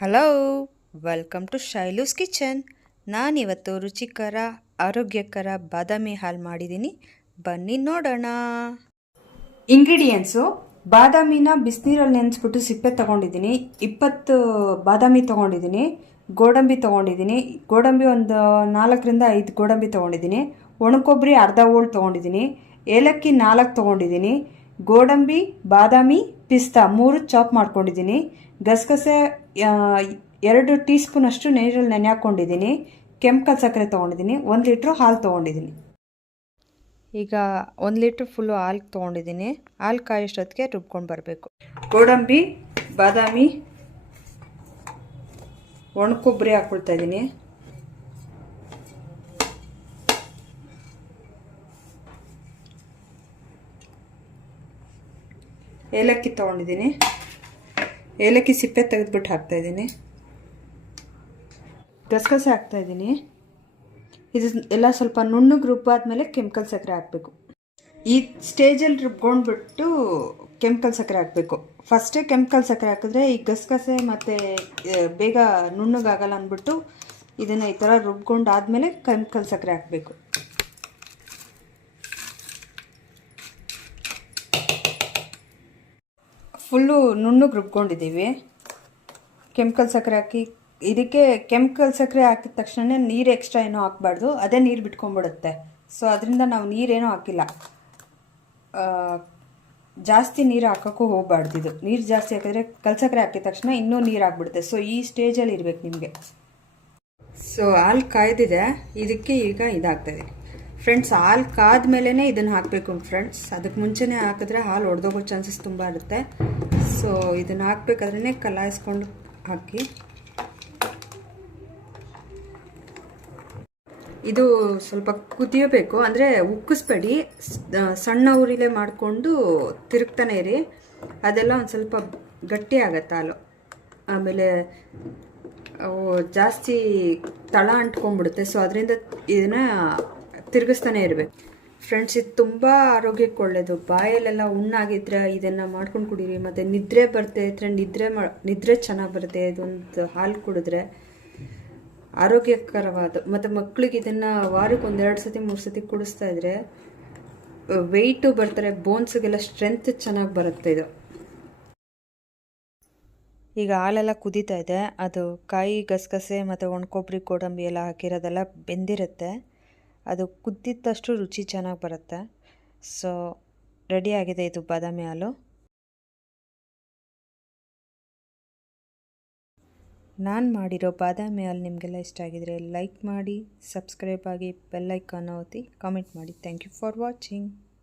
Hello, welcome to Shailu's kitchen. ನಾನಿವತ್ತು ರುಚಿಕರ ಆರೋಗ್ಯಕರ ಬಾದಾಮಿ ಹಾಲು ಮಾಡಿದ್ದೀನಿ. ಬನ್ನಿ ನೋಡೋಣ. ಇಂಗ್ರೀಡಿಯೆಂಟ್ಸು: ಬಾದಾಮಿನ ಬಿಸಿನೀರಲ್ಲಿ ನೆನೆಸ್ಬಿಟ್ಟು ಸಿಪ್ಪೆ ತೊಗೊಂಡಿದ್ದೀನಿ. 20 ಬಾದಾಮಿ ತೊಗೊಂಡಿದ್ದೀನಿ. ಗೋಡಂಬಿ ತೊಗೊಂಡಿದ್ದೀನಿ. ಗೋಡಂಬಿ ಒಂದು 4ರಿಂದ 5 ಗೋಡಂಬಿ ತೊಗೊಂಡಿದ್ದೀನಿ. ಒಣಕೊಬ್ಬರಿ ಅರ್ಧ ಹೋಳು ತೊಗೊಂಡಿದ್ದೀನಿ. ಏಲಕ್ಕಿ 4 ತೊಗೊಂಡಿದ್ದೀನಿ. ಗೋಡಂಬಿ, ಬಾದಾಮಿ, ಪಿಸ್ತಾ 3 ಚಾಪ್ ಮಾಡ್ಕೊಂಡಿದ್ದೀನಿ. ಗಸಗಸೆ 2 ಟೀ ಸ್ಪೂನ್ ಅಷ್ಟು ನೀರಲ್ಲಿ ನೆನೆ ಹಾಕ್ಕೊಂಡಿದ್ದೀನಿ. ಕೆಂಪು ಸಕ್ಕರೆ ತೊಗೊಂಡಿದ್ದೀನಿ. 1 ಲೀಟ್ರ್ ಹಾಲು ತೊಗೊಂಡಿದ್ದೀನಿ. ಈಗ 1 ಲೀಟ್ರ್ ಫುಲ್ಲು ಹಾಲು ತೊಗೊಂಡಿದ್ದೀನಿ. ಹಾಲು ಕಾಯೋಷ್ಟೊತ್ತಿಗೆ ರುಬ್ಕೊಂಡು ಬರಬೇಕು. ಗೋಡಂಬಿ, ಬಾದಾಮಿ, ಒಣಕೊಬ್ಬರಿ ಹಾಕ್ಕೊಳ್ತಾ ಇದ್ದೀನಿ. ಏಲಕ್ಕಿ ತೊಗೊಂಡಿದ್ದೀನಿ. ಏಲಕ್ಕಿ ಸಿಪ್ಪೆ ತೆಗೆದ್ಬಿಟ್ಟು ಹಾಕ್ತಾಯಿದ್ದೀನಿ. ಗಸಗಸೆ ಹಾಕ್ತಾಯಿದ್ದೀನಿ. ಇದು ಎಲ್ಲ ಸ್ವಲ್ಪ ನುಣ್ಣಗೆ ರುಬ್ಬಾದ್ಮೇಲೆ ಕೆಂಪು ಸಕ್ಕರೆ ಹಾಕಬೇಕು. ಈ ಸ್ಟೇಜಲ್ಲಿ ರುಬ್ಕೊಂಡ್ಬಿಟ್ಟು ಕೆಂಪು ಸಕ್ಕರೆ ಹಾಕಬೇಕು. ಫಸ್ಟೇ ಕೆಂಪು ಸಕ್ಕರೆ ಹಾಕಿದ್ರೆ ಈ ಗಸಗಸೆ ಮತ್ತು ಬೇಗ ನುಣ್ಣಗಾಗಲ್ಲ ಅಂದ್ಬಿಟ್ಟು ಇದನ್ನು ಈ ಥರ ರುಬ್ಕೊಂಡಾದ್ಮೇಲೆ ಕೆಂಪು ಸಕ್ಕರೆ ಹಾಕಬೇಕು. ಫುಲ್ಲು ನುಣ್ಣಗೆ ರುಬ್ಕೊಂಡಿದ್ದೀವಿ. ಕೆಂಪು ಸಕ್ಕರೆ ಹಾಕಿ, ಇದಕ್ಕೆ ಕೆಂಪು ಸಕ್ಕರೆ ಹಾಕಿದ ತಕ್ಷಣ ನೀರು ಎಕ್ಸ್ಟ್ರಾ ಏನೂ ಹಾಕಬಾರ್ದು, ಅದೇ ನೀರು ಬಿಟ್ಕೊಂಡ್ಬಿಡುತ್ತೆ. ಸೊ ಅದರಿಂದ ನಾವು ನೀರೇನೂ ಹಾಕಿಲ್ಲ. ಜಾಸ್ತಿ ನೀರು ಹಾಕೋಕ್ಕೂ ಹೋಗಬಾರ್ದು. ಇದು ನೀರು ಜಾಸ್ತಿ ಹಾಕಿದ್ರೆ ಕಲ್ಸಕ್ಕರೆ ಹಾಕಿದ ತಕ್ಷಣ ಇನ್ನೂ ನೀರು ಹಾಕ್ಬಿಡುತ್ತೆ. ಸೊ ಈ ಸ್ಟೇಜಲ್ಲಿ ಇರಬೇಕು ನಿಮಗೆ. ಸೊ ಹಾಲು ಕಾಯ್ದಿದೆ. ಇದಕ್ಕೆ ಈಗ ಇದಾಗ್ತಾಯಿದೆ ಫ್ರೆಂಡ್ಸ್. ಹಾಲು ಕಾದ್ಮೇಲೆ ಇದನ್ನು ಹಾಕಬೇಕು ಫ್ರೆಂಡ್ಸ್. ಅದಕ್ಕೆ ಮುಂಚೆನೇ ಹಾಕಿದ್ರೆ ಹಾಲು ಒಡೆದೋಗೋ ಚಾನ್ಸಸ್ ತುಂಬ ಇರುತ್ತೆ. ಸೊ ಇದನ್ನು ಹಾಕ್ಬೇಕಾದ್ರೆ ಕಲಾಯಿಸ್ಕೊಂಡು ಹಾಕಿ. ಇದು ಸ್ವಲ್ಪ ಕುದಿಯಬೇಕು, ಅಂದರೆ ಉಕ್ಕಿಸ್ಬೇಡಿ. ಸಣ್ಣ ಉರಿಲೇ ಮಾಡಿಕೊಂಡು ತಿರುಗ್ತಾನೆ ಇರಿ. ಅದೆಲ್ಲ ಒಂದು ಸ್ವಲ್ಪ ಗಟ್ಟಿ ಆಗತ್ತೆ ಹಾಲು. ಆಮೇಲೆ ಜಾಸ್ತಿ ತಳ ಅಂಟ್ಕೊಂಡ್ಬಿಡುತ್ತೆ. ಸೊ ಅದರಿಂದ ಇದನ್ನು ತಿರುಗಿಸ್ತಾನೆ ಇರಬೇಕು ಫ್ರೆಂಡ್ಸ್. ಇದು ತುಂಬ ಆರೋಗ್ಯಕ್ಕೆ ಒಳ್ಳೆಯದು. ಬಾಯಲ್ಲೆಲ್ಲ ಹುಣ್ಣಾಗಿದ್ರೆ ಇದನ್ನು ಮಾಡ್ಕೊಂಡು ಕುಡೀರಿ. ಮತ್ತು ನಿದ್ರೆ ಬರ್ತಾ ಇದ್ರೆ ನಿದ್ರೆ ಚೆನ್ನಾಗಿ ಬರುತ್ತೆ ಇದೊಂದು ಹಾಲು ಕುಡಿದ್ರೆ. ಆರೋಗ್ಯಕರವಾದ, ಮತ್ತು ಮಕ್ಕಳಿಗೆ ಇದನ್ನು ವಾರಕ್ಕೆ 1-2 ಸತಿ 3 ಸತಿ ಕುಡಿಸ್ತಾ ಇದ್ರೆ ವೆಯ್ಟು ಬರ್ತಾರೆ, ಬೋನ್ಸ್ಗೆಲ್ಲ ಸ್ಟ್ರೆಂತ್ ಚೆನ್ನಾಗಿ ಬರುತ್ತೆ ಇದು. ಈಗ ಹಾಲೆಲ್ಲ ಕುದೀತಾ ಇದೆ. ಅದು ಕಾಯಿ, ಗಸಗಸೆ ಮತ್ತು ಒಣಕೊಬ್ಬರಿ, ಗೋಡಂಬಿ ಎಲ್ಲ ಹಾಕಿರೋದೆಲ್ಲ ಬೆಂದಿರುತ್ತೆ. ಅದು ಕುದ್ದಿದ್ದಷ್ಟು ರುಚಿ ಚೆನ್ನಾಗಿ ಬರುತ್ತೆ. ಸೊ ರೆಡಿಯಾಗಿದೆ ಇದು ಬಾದಾಮಿ ಹಾಲು. ನಾನು ಮಾಡಿರೋ ಬಾದಾಮಿ ಹಾಲು ನಿಮಗೆಲ್ಲ ಇಷ್ಟ ಆಗಿದರೆ ಲೈಕ್ ಮಾಡಿ, ಸಬ್ಸ್ಕ್ರೈಬ್ ಆಗಿ, ಬೆಲ್ ಐಕಾನ್ ಒತ್ತಿ, ಕಾಮೆಂಟ್ ಮಾಡಿ. Thank you for watching.